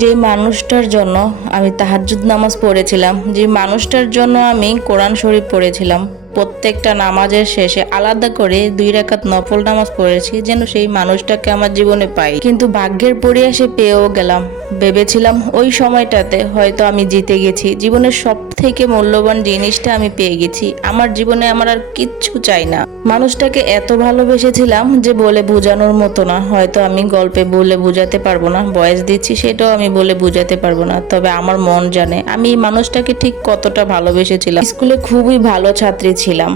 যে মানুষটার জন্য আমি তাহাজ্জুদ নামাজ পড়েছিলাম, যে মানুষটার জন্য আমি কোরআন শরীফ পড়েছিলাম, প্রত্যেকটা নামাজের শেষে আলাদা করে 2 রাকাত নফল নামাজ পড়েছি যেন সেই মানুষটাকে আমার জীবনে পাই। কিন্তু ভাগ্যের পরিহাসে পেয়েও গেলাম। ভেবেছিলাম ওই সময়টাতে হয়তো আমি জিতে গেছি, জীবনের সব থেকে মূল্যবান জিনিসটা আমি পেয়ে গেছি। আমার জীবনে আমার আর কিচ্ছু চাই না। মানুষটাকে এত ভালোবেসেছিলাম যে বলে বোঝানোর মতো না। হয়তো আমি গল্পে বলে বোঝাতে পারবো না, ভয়েস দিচ্ছি সেটাও আমি বলে বোঝাতে পারবো না। তবে আমার মন জানে আমি এই মানুষটাকে ঠিক কতটা ভালোবেসেছিলাম। স্কুলে খুবই ভালো ছাত্রী ছিলাম,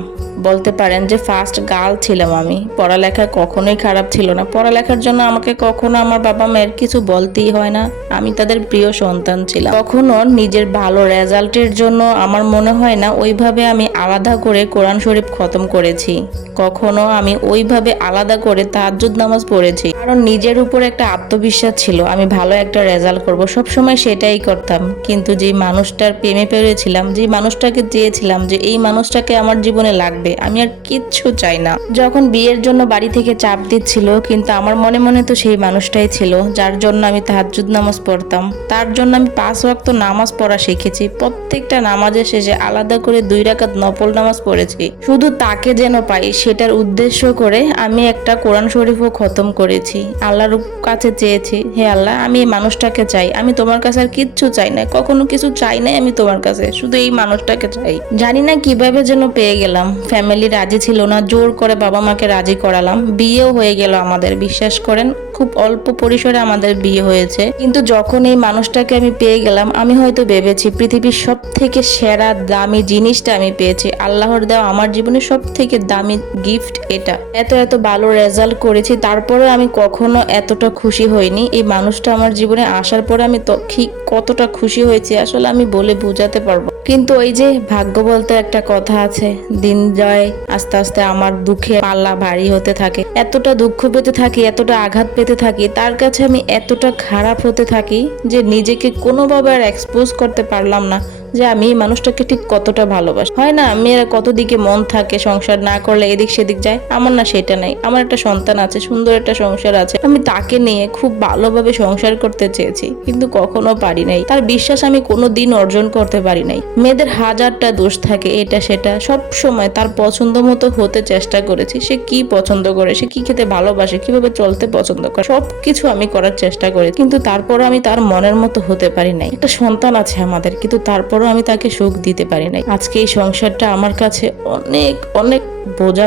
বলতে পারেন যে ফার্স্ট গার্ল ছিলাম আমি। পড়ালেখা কখনোই খারাপ ছিল না। পড়ালেখার জন্য আমাকে কখনো আমার বাবা মায়ের কিছু বলতেই হয় না। আমি তাদের প্রিয় সন্তান ছিলাম। কখনো নিজের ভালো রেজাল্টের জন্য আমার মনে হয় না ওইভাবে আমি আলাদা করে কোরআন শরীফ খতম করেছি। কখনো আমি ওইভাবে আলাদা করে তাহাজ্জুদ নামাজ পড়েছি, কারণ নিজের উপর একটা আত্মবিশ্বাস ছিল আমি ভালো একটা রেজাল্ট করব, সবসময় সেটাই করতাম। কিন্তু যে মানুষটার প্রেমে পড়েছিলাম, যে মানুষটাকে চেয়েছিলাম যে এই মানুষটাকে আমার জীবনে লাগবে, আমি আর কিচ্ছু চাই না। যখন বিয়ের জন্য বাড়ি থেকে চাপ দিচ্ছিল, কিন্তু আমার মনে মনে তো সেই মানুষটাই ছিল যার জন্য আমি তাহাজ্জুদ নামাজ পড়তাম। তার জন্য আমি 5 ওয়াক্ত নামাজ পড়া শিখেছি। প্রত্যেকটা নামাজের শেষে আলাদা করে 2 রাকাত নফল নামাজ পড়েছি, শুধু তাকে যেন পাই সেটার উদ্দেশ্য করে। আমি একটা কোরআন শরীফও খতম করেছি। আল্লাহর কাছে চেয়েছি, হে আল্লাহ, আমি এই মানুষটাকে চাই, আমি তোমার কাছে আর কিচ্ছু চাই না, কখনো কিছু চাই নাই আমি তোমার কাছে, শুধু এই মানুষটাকে চাই। জানি না কিভাবে যেন পেয়ে গেলাম। ফ্যামিলি রাজি ছিল না, জোর করে বাবা মাকে রাজি করালাম, বিয়েও হয়ে গেল আমাদের। বিশ্বাস করেন খুব অল্প পরিসরে আমাদের বিয়ে হয়েছে। কিন্তু যখন এই মানুষটাকে আমি পেয়ে গেলাম, আমি হয়তো ভেবেছি পৃথিবীর সব থেকে সেরা দামি জিনিসটা আমি পেয়েছি। আল্লাহর দেওয়া আমার জীবনে সব থেকে দামি গিফট এটা। এত এত ভালো রেজাল্ট করেছি, তারপরে আমি কখনো এতটা খুশি হইনি। এই মানুষটা আমার জীবনে আসার পরে আমি তো ঠিক কতটা খুশি হয়েছি আসলে আমি বলে বোঝাতে পারবো। কিন্তু ওই যে ভাগ্য বলতে একটা কথা আছে, দিন যায় আস্তে আস্তে আমার দুঃখে পাল্লা ভারী হতে থাকে। এতটা দুঃখ পেতে থাকি, এতটা আঘাত পেতে থাকি, তার কাছে আমি এতটা খারাপ হতে থাকি যে নিজেকে কোনোভাবে আর এক্সপোজ করতে পারলাম না যে আমি এই মানুষটাকে ঠিক কতটা ভালোবাসি। হয় না, মেয়েরা কত দিকে মন থাকে, সংসার না করলে এদিক সেদিক যায়। আমার না সেটা নাই। আমার একটা সন্তান আছে, সুন্দর একটা সংসার আছে। আমি তাকে নিয়ে খুব ভালোভাবে সংসার করতে চেয়েছি, কিন্তু কখনো পারি নাই। তার বিশ্বাস আমি কোনো দিন অর্জন করতে পারি নাই। মেয়েদের হাজারটা দোষ থাকে, এটা সেটা। সব সময় তার পছন্দ মতো হতে চেষ্টা করেছি। সে কি পছন্দ করে, সে কি খেতে ভালোবাসে, কিভাবে চলতে পছন্দ করে, সবকিছু আমি করার চেষ্টা করি, কিন্তু তারপরও আমি তার মনের মতো হতে পারি নাই। একটা সন্তান আছে আমাদের, কিন্তু তারপরও আমি তাকে সুখ দিতে পারি নাই। আজকে এই সংসারটা আমার কাছে অনেক অনেক বোঝা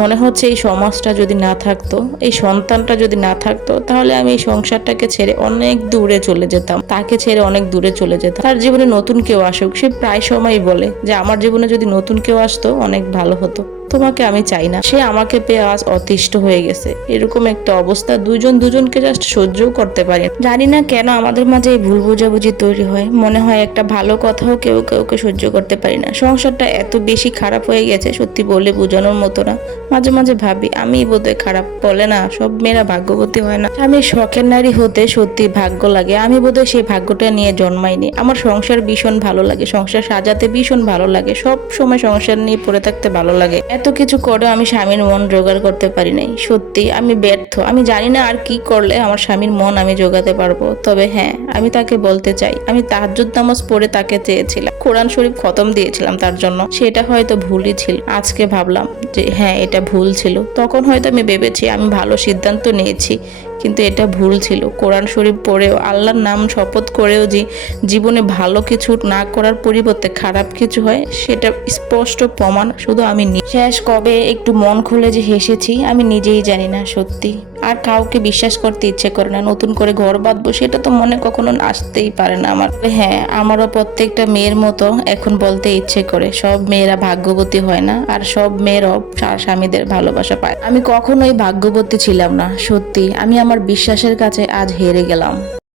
মনে হচ্ছে এই সমাজটা যদি না থাকতো, এই সন্তানটা যদি না থাকতো, তাহলে আমি এই সংসারটাকে ছেড়ে অনেক দূরে চলে যেতাম, তাকে ছেড়ে অনেক দূরে চলে যেতাম। তার জীবনে নতুন কেউ আসুক, সে প্রায় সময়ই বলে যে আমার জীবনে যদি নতুন কেউ আসতো অনেক ভালো হতো, তোমাকে আমি চাই না। সে আমাকে পেয়ে আজ অতিষ্ঠ হয়ে গেছে। এরকম একটা অবস্থা, দুজনকে জাস্ট সহ্যও করতে পারি। জানি না কেন আমাদের মাঝে এই ভুল বোঝাবুঝি তৈরি হয়। মনে হয় একটা ভালো কথাও কেউকে সহ্য করতে পারি না। সংসারটা এত বেশি খারাপ হয়ে গেছে, সত্যি বলে বোঝানোর মতো না। মাঝে মাঝে ভাবি আমি বোধহয় খারাপ। বলে না সব মেয়েরা ভাগ্যবতী হয় না। আমি শখের নারী হতে সত্যি ভাগ্য লাগে। আমি বোধহয় সেই ভাগ্যটা নিয়ে জন্মাইনি। আমার সংসার ভীষণ ভালো লাগে, সংসার সাজাতে ভীষণ ভালো লাগে, সব সময় সংসার নিয়ে পড়ে থাকতে ভালো লাগে। এত কিছু করেও আমি স্বামীর মন জোগাড় করতে পারি নাই। সত্যি আমি ব্যর্থ। আমি জানি না আর কি করলে আমার স্বামীর মন আমি জোগাতে পারবো। তবে হ্যাঁ, আমি তাকে বলতে চাই আমি তাহাজ্জুদ নামাজ পড়ে তাকে চেয়েছিলাম, কোরআন শরীফ খতম দিয়েছিলাম তার জন্য। সেটা হয়তো ভুলই ছিল। আজকে ভাবলাম যে হ্যাঁ, এটা ভুল ছিল। তখন হয়তো আমি ভেবেছি আমি ভালো সিদ্ধান্ত নিয়েছি, কিন্তু এটা ভুল ছিল। কোরআন শরীফ পড়েও, আল্লাহর নাম শপথ করেও যে জীবনে ভালো কিছু না করার পরিবর্তে খারাপ কিছু হয়, সেটা স্পষ্ট প্রমাণ শুধু আমি শেষ কবে একটু মন খুলে যে হেসেছি আমি নিজেই জানি না। সত্যি আর কাউকে বিশ্বাস করতে ইচ্ছে করে না। নতুন করে ঘর বাঁধবো সেটা তো মনে কখনো আসতেই পারে না আমার। হ্যাঁ, আমারও প্রত্যেকটা মেয়ের মতো এখন বলতে ইচ্ছে করে সব মেয়েরা ভাগ্যবতী হয় না, আর সব মেয়েরাও স্বামীদের ভালোবাসা পায়। আমি কখনোই ভাগ্যবতী ছিলাম না। সত্যি আমি আমার বিশ্বাসের কাছে আজ হেরে গেলাম।